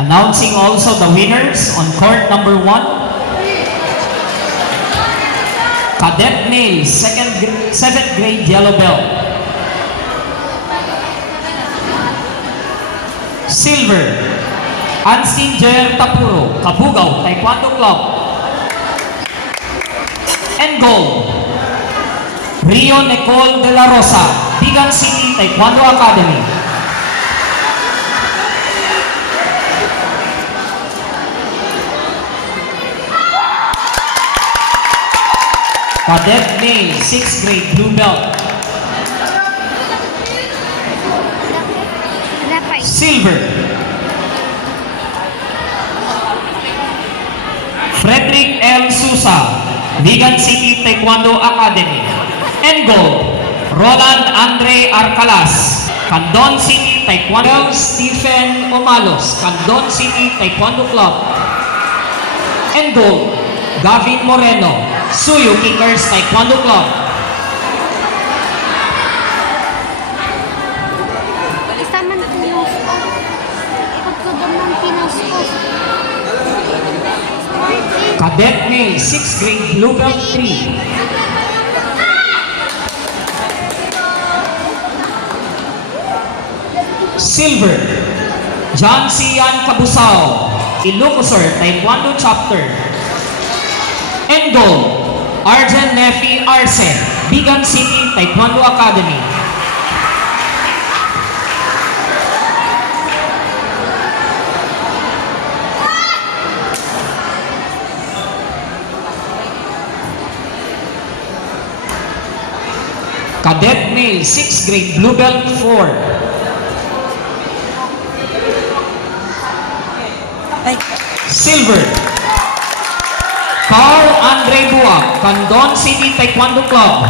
Announcing also the winners on court number 1. Cadet male, 7th grade yellow belt. Silver, Anstin Jer Tapuro, Kabugao, Taekwondo Club. And gold, Rio Nicole de la Rosa, Bigan City Taekwondo Academy. Cadet male, 6th grade blue belt. Silver, Frederick L. Sousa, Bigan City Taekwondo Academy. And gold, Roland Andre Arcalas, Candon City Taekwondo. Stephen Omalos, Candon City Taekwondo Club. And gold, Gavin Moreno, Suyo Kickers Taekwondo Club. Cadet male, 6th grade blue belt 3. Silver, John Cian Cabusao, Ilocosur Taekwondo Chapter. And gold, Arjan Nefi Arce, Bigan City Taekwondo Academy. Cadet male, 6th grade blue belt 4. Silver, Carl Andre Buak, Candon City Taekwondo Club.